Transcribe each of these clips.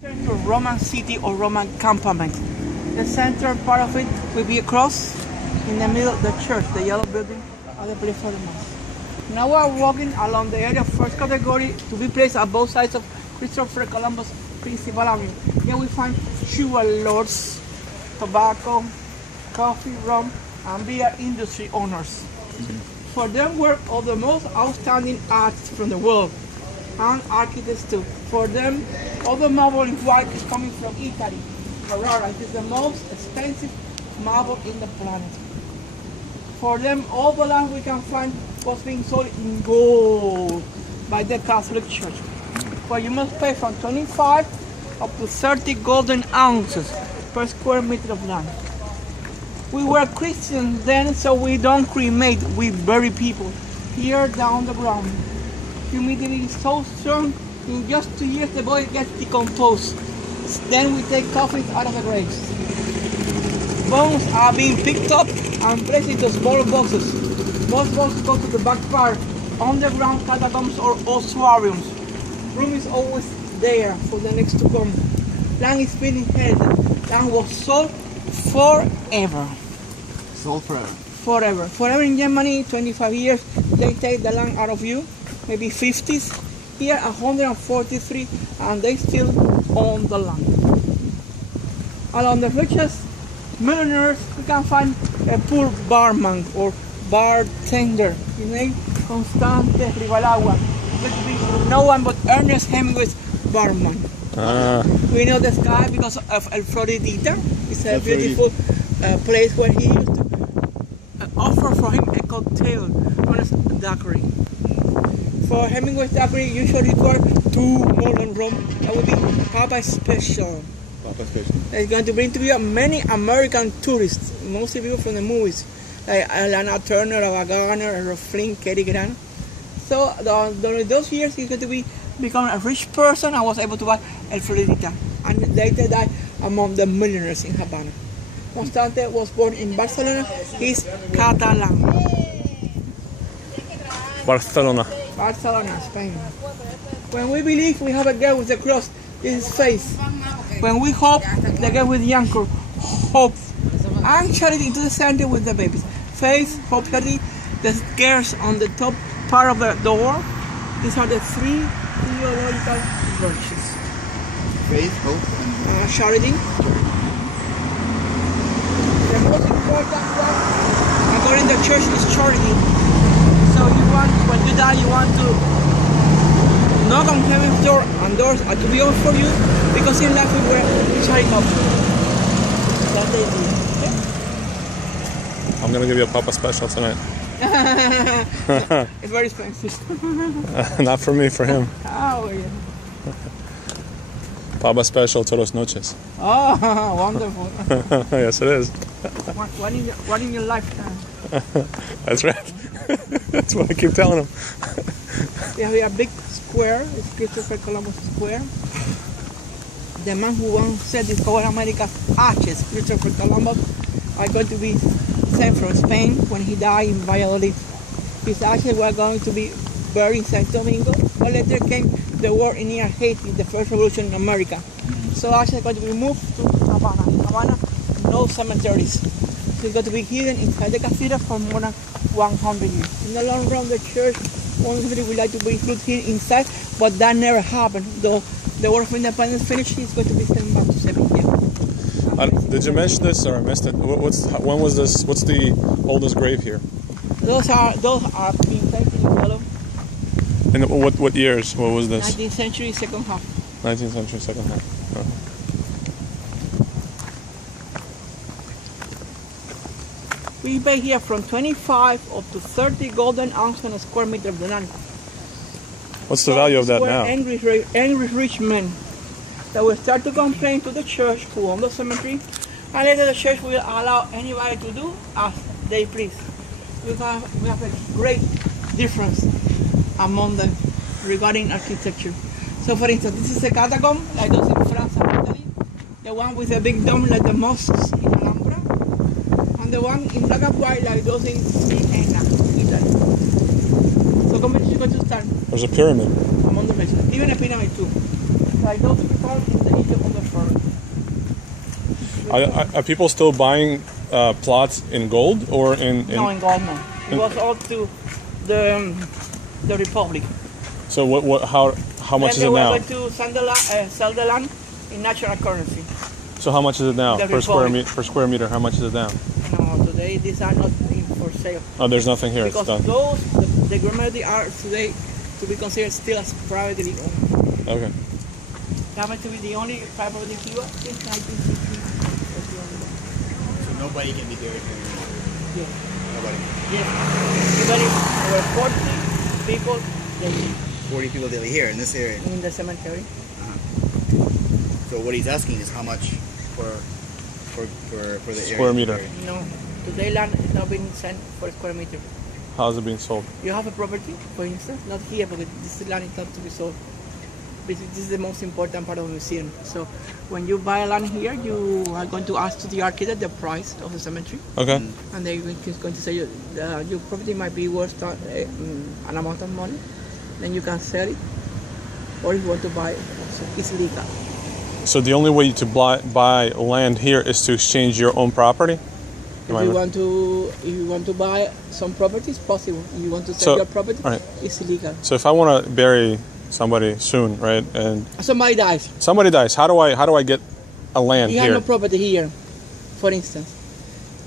To Roman city or Roman campament. The center part of it will be a cross. In the middle, the church, the yellow building, are the place for the mass. Now we are walking along the area of first category to be placed at both sides of Christopher Columbus Principal Avenue. Here we find jewel lords, tobacco, coffee, rum, and beer industry owners. For them work of the most outstanding artists from the world, and architects too. For them, all the marble in white is coming from Italy. Carrara is the most expensive marble in the planet. For them, all the land we can find was being sold in gold by the Catholic Church. But you must pay from 25 up to 30 golden ounces per square meter of land. We were Christians then, so we don't cremate, we bury people here down the ground. Humidity is so strong, in just 2 years the body gets decomposed. Then we take coffins out of the graves. Bones are being picked up and placed into small boxes. Most boxes go to the back part, underground catacombs or ossuariums. Room is always there for the next to come. Land is being inherited. Land was sold forever. Sold forever? Forever. Forever in Germany, 25 years, they take the land out of you. Maybe 50s, here 143, and they still own the land. Along the richest millionaires, we can find a poor barman or bartender. His name, Constante Rivalagua. It would be no one but Ernest Hemingway's barman. We know this guy because of El Floridita. It's a beautiful place where he used to offer for him a cocktail on a daiquiri. For Hemingway's daiquiri, usually require 2 Mullen rum. That would be Papa Special. Papa Special. It's going to bring to you many American tourists, mostly people from the movies, like Lana Turner, Ava Gardner, Errol Flynn, Cary Grant. So during those years, he's going to become a rich person and was able to buy El Floridita. And later died among the millionaires in Havana. Constante was born in Barcelona. He's Catalan. Barcelona, Spain. When we believe we have a girl with a cross, this is faith. When we hope, the girl with the anchor, hope. And charity into the center with the babies. Faith, hope, charity. The girls on the top part of the door. These are the 3 theological virtues. Faith, hope, and charity. The most important one, according to the church, is charity. So when you die, you want to knock on heaven's door, and doors are to be open for you, because in life we were charitable. That they do. Okay? I'm gonna give you a Papa Special tonight. It's very expensive. Not for me, for him. Oh, yeah. Papa Special todas noches. Oh, wonderful. Yes, it is. One in your lifetime. That's right. That's what I keep telling him. We have a big square, it's Christopher Columbus Square. The man who once said discovered America's ashes, Christopher Columbus, are going to be sent from Spain when he died in Valladolid. His ashes were going to be buried in Santo Domingo, but later came the war in near Haiti, the first revolution in America. So ashes are going to be moved to Havana. In Havana, no cemeteries. So it's going to be hidden inside the cathedral for more than 100 years. In the long run, the church would like to be included here inside, but that never happened. Though the War of Independence finished, it's going to be sent back to Sevilla. Did you mention this, or I missed it? When was this? What's the oldest grave here? Those are being painted in yellow. And what years? What was this? 19th century, second half. 19th century, second half. Oh. We pay here from 25 up to 30 golden ounces on a square meter of the land. What's the value of that now? Angry rich men that will start to complain to the church who own the cemetery, and later the church will allow anybody to do as they please. We have a great difference among them regarding architecture. So for instance, this is a catacomb like those in France and Italy, the one with a big dome like the mosques in Alhambra, and the one in black and white like those in Vienna, Italy. So competition is going to start. There's a pyramid. Among the places, even a pyramid too. like those people in the Egypt on the forest. Are people still buying plots in gold or in? No, in gold, no. It was all to the Republic. So what? How much is Then it they now? were going to sell the land in natural currency. So how much is it now The per square Republic. per square meter? How much is it now? No, today these are not in for sale. Oh, there's nothing here. It's Because done. those, the grammar are today to be considered still as privately owned. Okay. Happen to be the only property in Cuba since 1960. So nobody can be buried here anymore. Yes. Nobody. Yes. Even if over 40 people they 40 people that live here in this area. in the cemetery. So what he's asking is how much for the area. Square meter. buried. No. Today land is not being sent for a square meter. How's it being sold? You have a property, for instance, not here because this land is not to be sold. This is the most important part of the museum. So when you buy land here, you are going to ask to the architect the price of the cemetery. Okay. And they're going to say your property might be worth an amount of money. Then you can sell it. Or if you want to buy it, also, it's legal. So the only way to buy land here is to exchange your own property? If you want to buy some property, it's possible. If you want to sell So, your property, right. it's illegal. So if I want to bury somebody soon, right, and Somebody dies. somebody dies, how do I get a land You have here? no property here, for instance.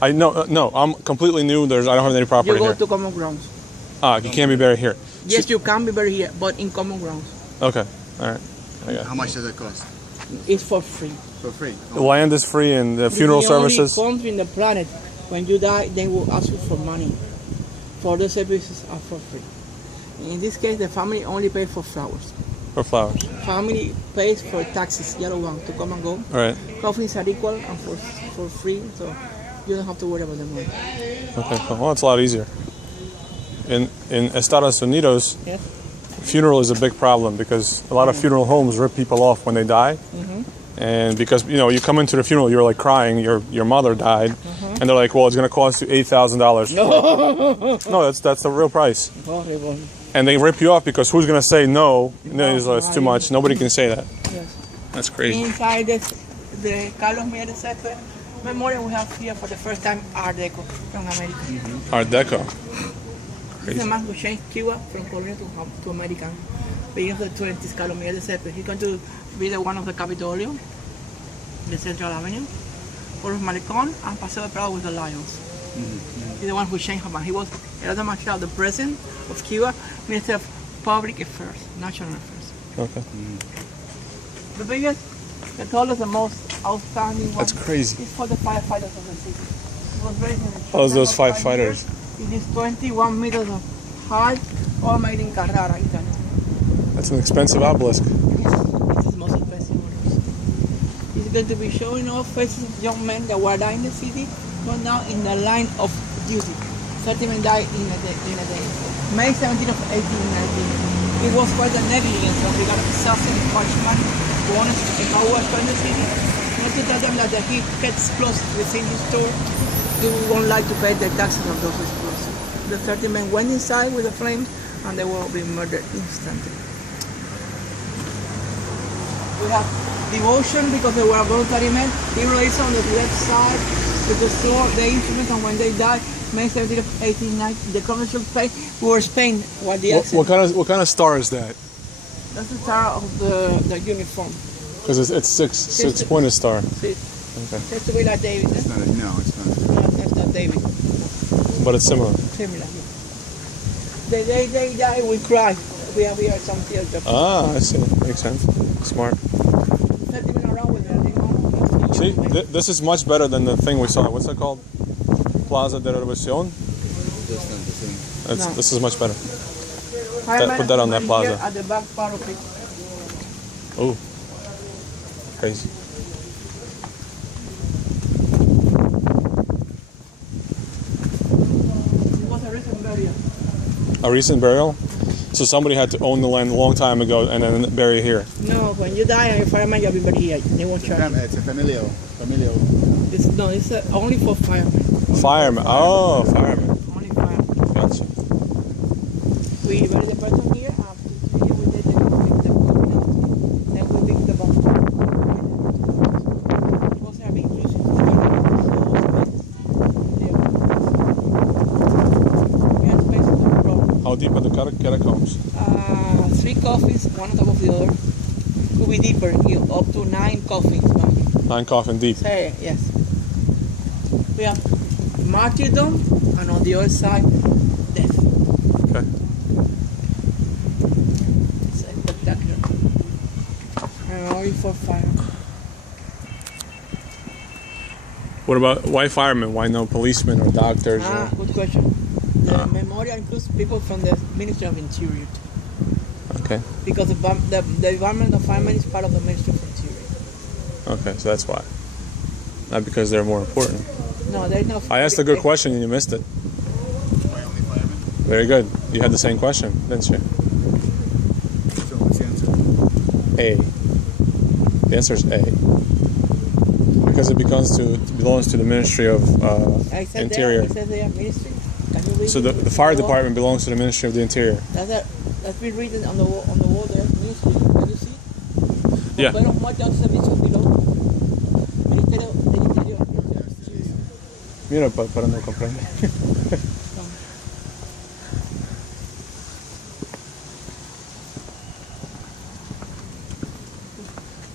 I know, no, I'm completely new. I don't have any You property go here. to common grounds. You can't be buried here. Yes, you can be buried here, but in common grounds. Okay, all right. I got it. How much does it cost? It's for free. For free. The land is free and the funeral It's the only services. country in the planet, when you die, they will ask you for money. For the services are for free. In this case, the family only pays for flowers. For flowers. Family pays for taxis, yellow one, to come and go. All right. Coffins are equal and for free, so you don't have to worry about the money. Okay, cool. Well, it's a lot easier. In Estados Unidos, Yes. funeral is a big problem because a lot of funeral homes rip people off when they die. And because you come into the funeral, you're like crying, your mother died, and they're like, well, it's going to cost you $8,000. No, that's the real price. Horrible. And they rip you off because who's going to say no? No, it's too much. Nobody can say that. Yes. That's crazy. Inside the Carlos Mieres Cepeda memorial, we have here for the first time Art Deco from America. Art Deco. This is a man who changed Cuba from Colonial to American. Beginning of the 20s, Carlos Mieres Cepeda. He's going to be the one of the Capitolio, the Central Avenue, Foros Malecón, and Paseo de Prado with the lions. He's the one who changed Havana. He was Gerardo Machado, the president of Cuba, Minister of Public Affairs, National Affairs. Okay. The biggest, the tallest, the most outstanding one. That's crazy. Is for the firefighters of the city. It was very Oh, those firefighters. It is 21 meters of height, all made in Carrara, Italy. That's an expensive obelisk. This is the most expensive one. It's going to be showing off faces of young men that were dying in the city, but now in the line of duty. 30 men died in a day. May 17th of 1819. It was quite a negligence of the assassin Watchman who wanted to take over from the city, not to tell them that the heat gets close within his store. They won't like to pay the taxes of those explosives. The 30 men went inside with the flames and they will be murdered instantly. We have devotion because they were voluntary men. Heroes on the left side with the sword, the instruments, and when they died, May 17th of 1890, the commercial Spain, we were Spain while the What kind of star is that? That's the star of the uniform. Because it's six pointed star. See, Okay. it's to be like David. It's not. No, it's not. No, that's not David. But it's similar. Similar. The day they die, we cry. We have here some theater. Ah, I see. Makes sense. Smart. 30 minutes around with them. See, this is much better than the thing we saw. What's that called? Plaza de Revolucion. Just not the same. No. This is much better. Put that on that plaza. At the back part of it. Oh, crazy. It was a recent burial. A recent burial. So somebody had to own the land a long time ago and then bury it here. No, when you die and you're fireman, you'll be buried here. They won't charge you. It's a familial. It's only for firemen. Fireman. Oh, fireman. Only firemen. Gotcha. We bury the person here. After 3 years, we did the then we dig catacombs? 3 coffins, one on top of the other. Could be deeper, up to 9 coffins. 9 coffin deep. Say, yes. We have martyrdom, and on the other side, death. Okay. It's spectacular. Memory for fire. What about why firemen? Why no policemen or doctors? Good question. The memorial includes people from the Ministry of Interior. Okay. Because the environment of firemen is part of the Ministry of Interior. Okay, so that's why. Not because they're more important. No, there's no. I asked a good question and you missed it. Why only firemen? Very good. You had the same question, didn't you? So what's the answer? A. The answer is A. Because it belongs to the Ministry of I said Interior. It says they are ministry. Can you read So it? the fire department belongs to the Ministry of the Interior. That's been written on the wall there. Ministry. Can you see? Yeah. Pero muchos servicios below. Ministerio del Interior. Mira, para no comprender.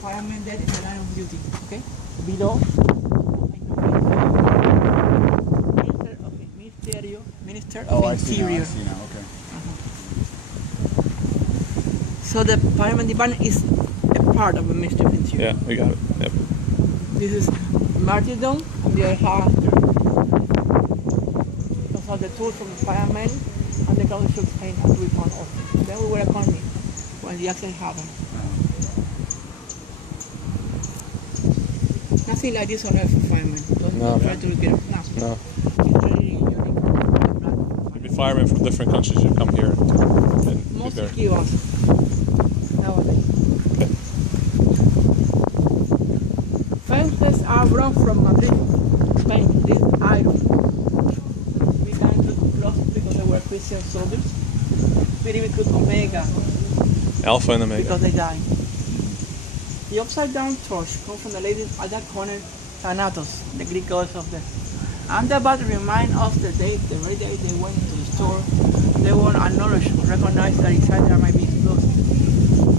Firemen dead in the line of duty. Okay. Below. Minister of I see now. Interior. I see now. Okay. So the Parliament Department is a part of the Ministry of Interior. Yeah, we got it. Yep. This is martyrdom on the other half. Those are the tools from the firemen and the ground should paint and we found off. Then we were economy when the accident happened. Nothing like this on earth for firemen. Don't try to get it. No. No. It's really unique. Maybe firemen from different countries should come here and be Mostly there. Cubans nowadays. Okay. Fences are brought from Madrid, Spain. This iron. We can't look close because they were Christian soldiers. We didn't include Omega Alpha and Omega. because they died. The upside down torch comes from the ladies at that corner, Thanatos, the Greek goddess of death. And the bat remind of the very day they went to the store. They were acknowledged, recognized that inside there might be explosives.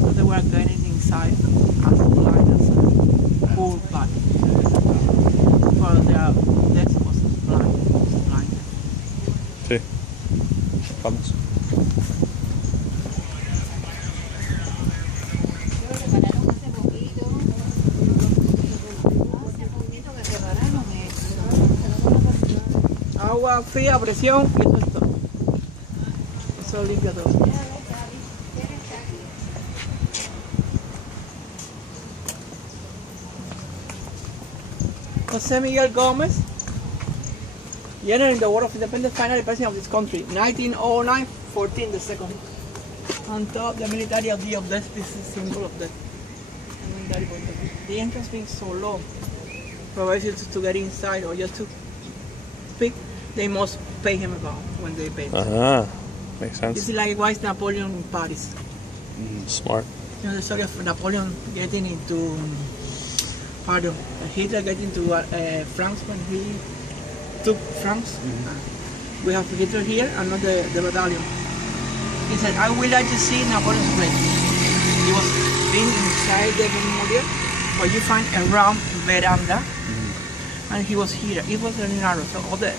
So they were getting inside and blind as a full body. For their death was blind. Sí. Vamos. Agua fría, presión y eso es todo. Eso limpia todo. José Miguel Gómez, general in the War of Independence, finally president of this country. 1909, 14, the second. On top, the military of death, this is a symbol of death. The entrance being so low, provides you to get inside or just to speak, they must pay him about when they pay. Makes This sense. is like why is Napoleon in Paris. Smart. You know the story of Napoleon getting into, Hitler getting to France when he took France. We have Hitler here and not the battalion. He said, I would like to see Napoleon's grave. He was being inside the memorial where you find a round veranda. And he was here. It was very narrow, so all the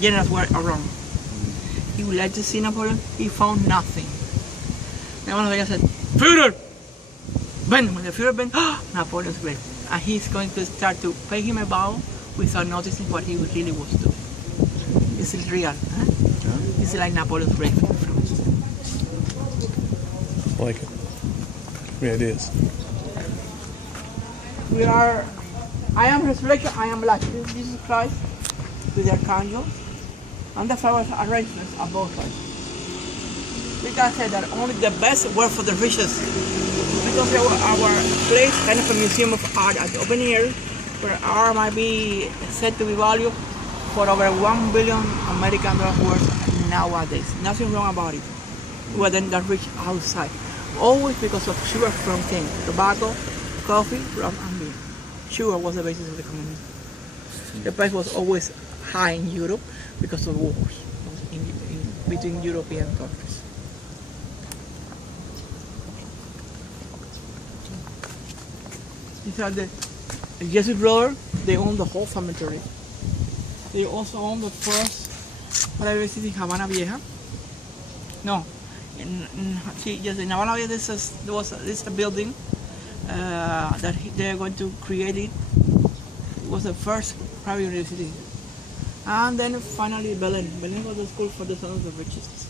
generals were around. He would like to see Napoleon. He found nothing. Then one of the guys said, Führer! Ben! When the Führer went, Napoleon's grave. And he's going to start to pay him a bow without noticing what he really was doing. This is real. Huh? This is like Napoleon's grave in France. I like it. Give me ideas. I am resurrection, I am life. This is Jesus Christ with the archangel and the flowers arrangements on both sides. We can say that only the best work for the richest, because our place kind of a museum of art at the open air, where art might be said to be valued for over $1 billion American dollars worth nowadays. Nothing wrong about it. We're then the rich outside. Always because of sugar from things, tobacco, coffee, rum and beer. Sugar was the basis of the communism. The price was always high in Europe because of wars. In between European countries. These are the Jesuit brothers. They own the whole cemetery. They also own the first private city in Havana Vieja. No, in Havana Vieja this is a building that they're going to create it. It was the first private university. And then finally Belén. Belén was the school for the sons of the richest.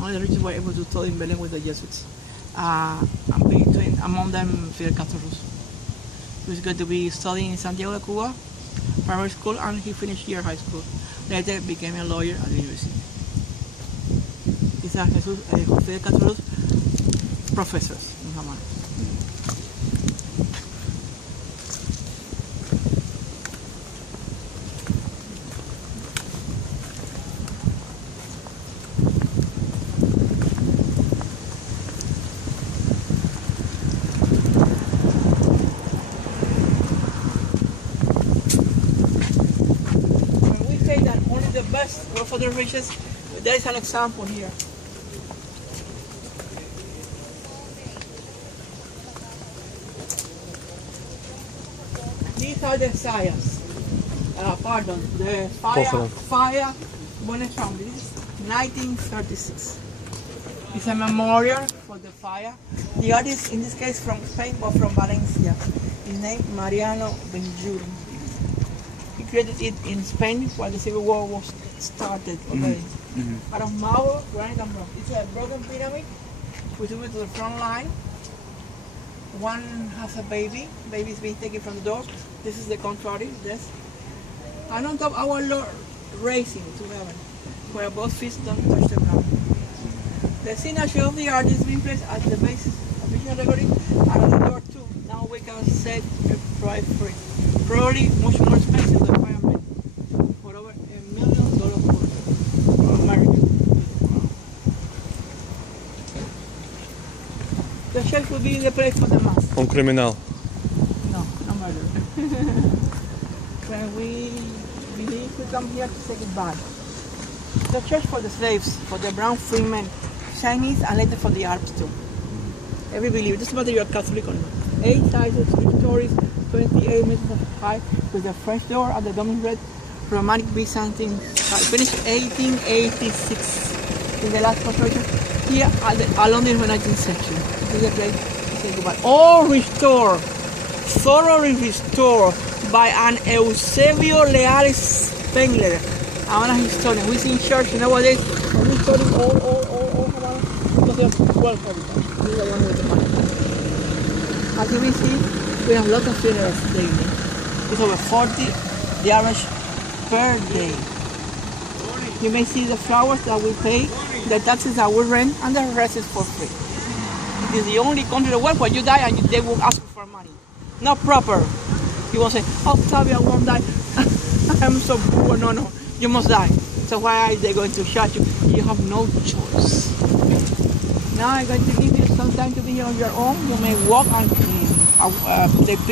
Only the richest were able to study in Belén with the Jesuits. Among them Fidel Castro, who is going to be studying in Santiago de Cuba, primary school, and he finished here high school. Later became a lawyer at the university. These are Fidel Castro's professors in Havana. The best were for the richest. There is an example here. These are the sayas. The fire Bonachon. This is 1936. It's a memorial for the fire. The artist, in this case from Spain, but from Valencia. His name Mariano Benjur. He created it in Spain while the Civil War was started already. Out of marble, granite and rock. It's a broken pyramid. We took it to the front line. One has a baby. Baby is being taken from the door. This is the contrary, this. And on top, our Lord raising to heaven, where both feet don't touch the ground. The signature of the artist is being placed at the base of the decoration and on the door too. Now we can set a price free. Probably much more expensive than firemen. For over $1 million for American. The church will be the place for the mass. Un criminal. No, no murder. When we believe we come here to say goodbye. The church for the slaves, for the brown freemen, Chinese, and later for the Arabs too. Every believer, doesn't matter you're Catholic or not. 8 sizes, 3 stories, 28 meters high, with the French door and the dominant red Romantic Byzantine style. Finished 1886 in the last construction here along the 19th century. This is the place to say goodbye. All restored, thoroughly restored by an Eusebio Leal Spengler, Havana historian. We see in church nowadays, and we study all Havana because they are well heritage. This is the one with the money. As you may see, we have lots of funerals daily. It's over 40, the average per day. You may see the flowers that we pay, the taxes that we rent, and the rest is for free. It is the only country in the world where you die and they will ask you for money. Not proper. You won't say, oh, sorry, I won't die. I'm so poor. No, you must die. So why are they going to shut you? You have no choice. Now I'm going to give you some time to be here on your own. You may walk and they